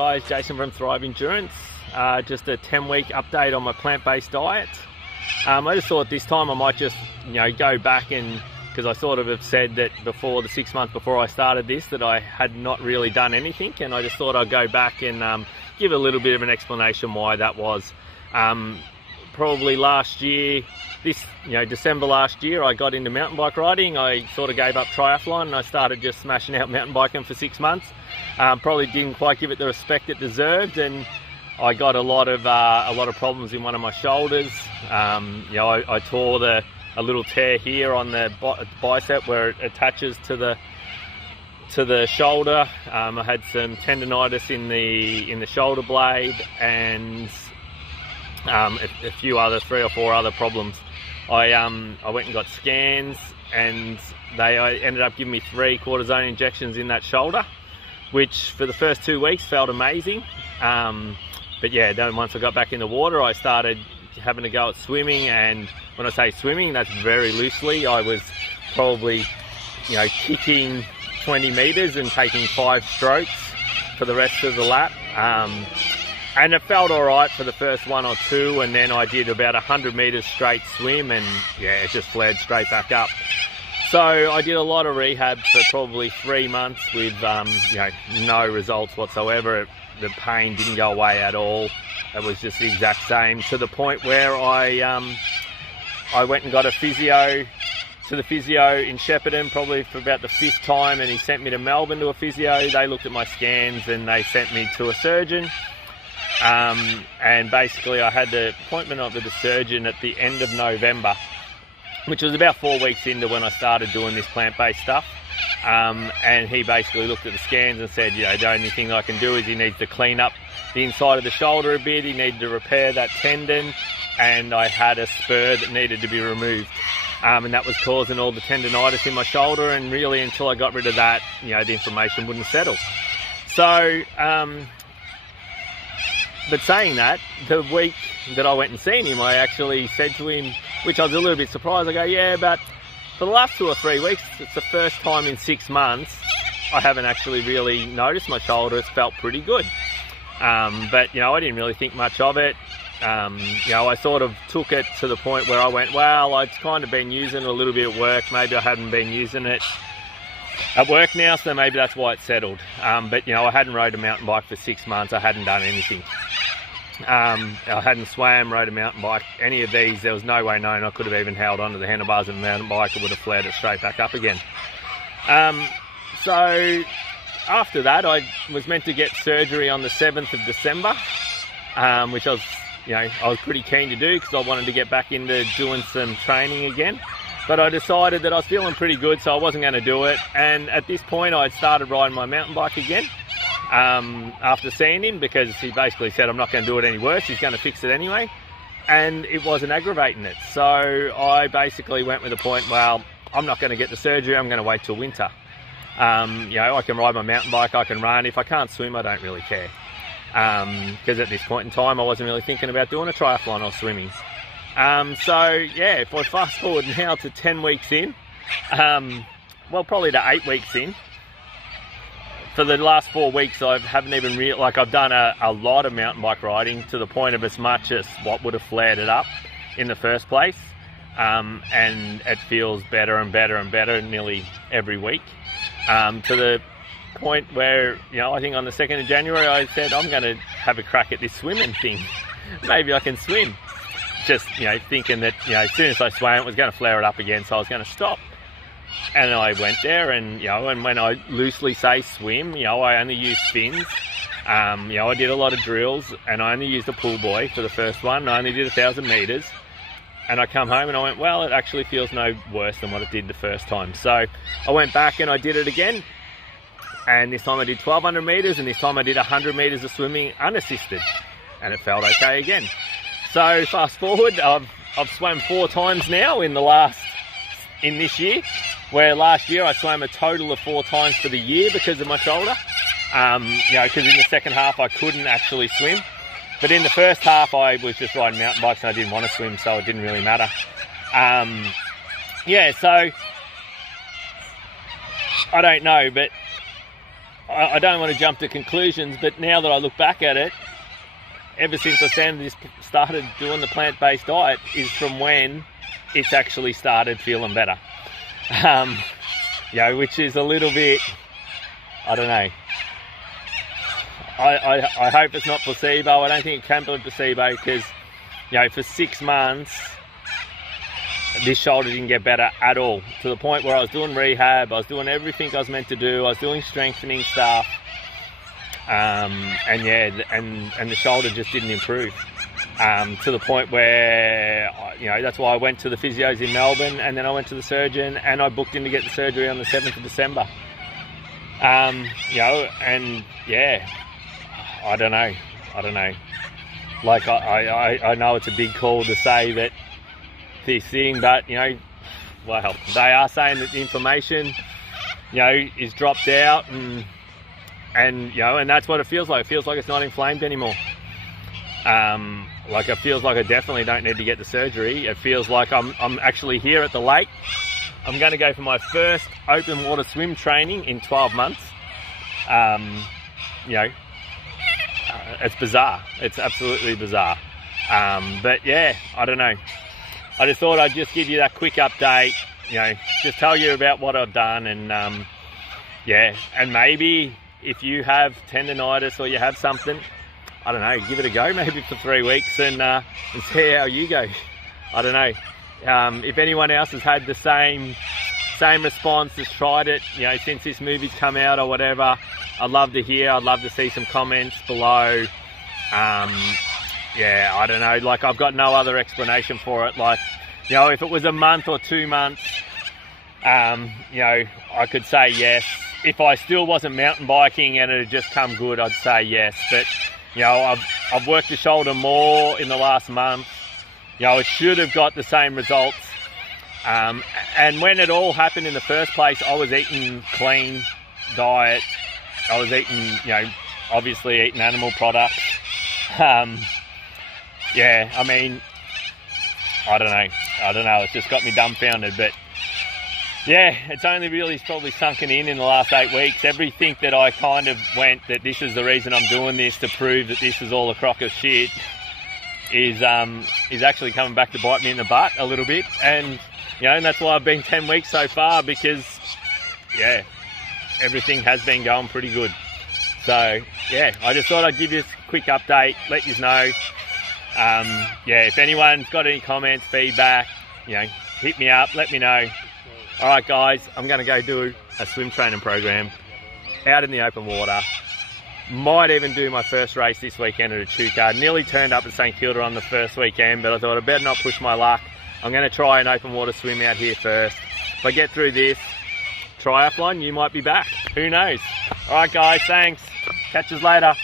guys, Jason from Thrive Endurance. Just a 10-week update on my plant-based diet. I just thought this time I might just, go back and, because I sort of have said that before the 6 months before I started this that I had not really done anything, and I just thought I'd go back and give a little bit of an explanation why that was. Probably last year, December last year, I got into mountain bike riding. I sort of gave up triathlon and I started just smashing out mountain biking for 6 months. Probably didn't quite give it the respect it deserved, and I got a lot of problems in one of my shoulders. I tore a little tear here on the bicep where it attaches to the shoulder. I had some tendonitis in the shoulder blade, and a few other 3 or 4 other problems. I went and got scans, and they ended up giving me 3 cortisone injections in that shoulder, which for the first 2 weeks felt amazing. But yeah, then once I got back in the water, I started having to go at swimming, and when I say swimming, that's very loosely. I was probably, kicking 20 meters and taking 5 strokes for the rest of the lap. And it felt all right for the first 1 or 2, and then I did about 100 meters straight swim, and yeah, it just flared straight back up. So I did a lot of rehab for probably 3 months with no results whatsoever. The pain didn't go away at all. It was just the exact same, to the point where I went and got a physio, to the physio in Shepparton, probably for about the 5th time, and he sent me to Melbourne to a physio. They looked at my scans and they sent me to a surgeon. And basically I had the appointment with the surgeon at the end of November, which was about 4 weeks into when I started doing this plant-based stuff. And he basically looked at the scans and said, the only thing I can do is he needs to clean up the inside of the shoulder a bit, he needed to repair that tendon, and I had a spur that needed to be removed. And that was causing all the tendonitis in my shoulder, and really until I got rid of that, the inflammation wouldn't settle. So, but saying that, the week that I went and seen him, I actually said to him, which I was a little bit surprised, I go, yeah, but for the last 2 or 3 weeks, it's the first time in 6 months I haven't actually really noticed my shoulder. It's felt pretty good. But, I didn't really think much of it. I sort of took it to the point where I went, well, I've kind of been using it a little bit at work. Maybe I haven't been using it at work now, so maybe that's why it settled. But, I hadn't rode a mountain bike for 6 months. I hadn't done anything. I hadn't swam, rode a mountain bike, any of these. There was no way known I could have even held onto the handlebars of a mountain bike. It would have flared it straight back up again. So after that, I was meant to get surgery on the 7th of December, which I was pretty keen to do because I wanted to get back into doing some training again. But I decided that I was feeling pretty good, so I wasn't going to do it. And at this point, I'd started riding my mountain bike again. After seeing him, because he basically said I'm not going to do it any worse, he's going to fix it anyway, and it wasn't aggravating it. So I basically went with the point, well, I'm not going to get the surgery, I'm going to wait till winter. I can ride my mountain bike, I can run. If I can't swim, I don't really care, because at this point in time I wasn't really thinking about doing a triathlon or swimming. So yeah, if I fast forward now to 10 weeks in, probably to 8 weeks in, for the last 4 weeks, I haven't even I've done a lot of mountain bike riding, to the point of as much as what would have flared it up in the first place. And it feels better and better and better nearly every week. To the point where, I think on the 2nd of January, I said, I'm going to have a crack at this swimming thing. Maybe I can swim. Just, thinking that, as soon as I swam, it was going to flare it up again, so I was going to stop. And I went there, and and when I loosely say swim, I only use fins. I did a lot of drills, and I only used a pull buoy for the first one. I only did 1,000 meters, and I come home and I went, well, it actually feels no worse than what it did the first time. So I went back and I did it again, and this time I did 1,200 meters, and this time I did 100 meters of swimming unassisted, and it felt okay again. So fast forward, I've swam 4 times now in this year, where last year I swam a total of 4 times for the year because of my shoulder. Because in the second half I couldn't actually swim. But in the first half I was just riding mountain bikes and I didn't want to swim, so it didn't really matter. So I don't know, but I don't want to jump to conclusions, but now that I look back at it, ever since I started doing the plant-based diet is from when it's actually started feeling better. Which is a little bit, I don't know. I hope it's not placebo. I don't think it can be placebo because, for 6 months, this shoulder didn't get better at all. To the point where I was doing rehab, I was doing everything I was meant to do, I was doing strengthening stuff. And the shoulder just didn't improve. To the point where, that's why I went to the physios in Melbourne, and then I went to the surgeon, and I booked in to get the surgery on the 7th of December. I don't know. Like, I know it's a big call to say that this thing, but, well, they are saying that the inflammation, is dropped out, and that's what it feels like. It feels like it's not inflamed anymore. It feels like I definitely don't need to get the surgery. It feels like I'm actually here at the lake. I'm going to go for my first open water swim training in 12 months. It's bizarre. It's absolutely bizarre. But yeah, I don't know. I just thought I'd just give you that quick update, just tell you about what I've done, and and maybe if you have tendonitis or you have something, I don't know, give it a go maybe for 3 weeks and see how you go. I don't know. If anyone else has had the same response, has tried it, since this movie's come out or whatever, I'd love to hear. I'd love to see some comments below. I don't know, I've got no other explanation for it. If it was a month or 2 months, I could say yes. If I still wasn't mountain biking and it had just come good, I'd say yes. But, I've worked the shoulder more in the last month. It should have got the same results. And when it all happened in the first place, I was eating clean diet. I was eating, obviously eating animal products. I don't know. It's just got me dumbfounded. But yeah, it's only really probably sunken in the last 8 weeks. Everything that I kind of went that this is the reason I'm doing this, to prove that this is all a crock of shit, is actually coming back to bite me in the butt a little bit. And and that's why I've been 10 weeks so far, because everything has been going pretty good. So I just thought I'd give you a quick update, let you know. If anyone's got any comments, feedback, hit me up, let me know. All right, guys, I'm going to go do a swim training program out in the open water. Might even do my first race this weekend at Echuca. Nearly turned up at St Kilda on the first weekend, but I thought I better not push my luck. I'm going to try an open water swim out here first. If I get through this triathlon, you might be back. Who knows? All right, guys, thanks. Catch us later.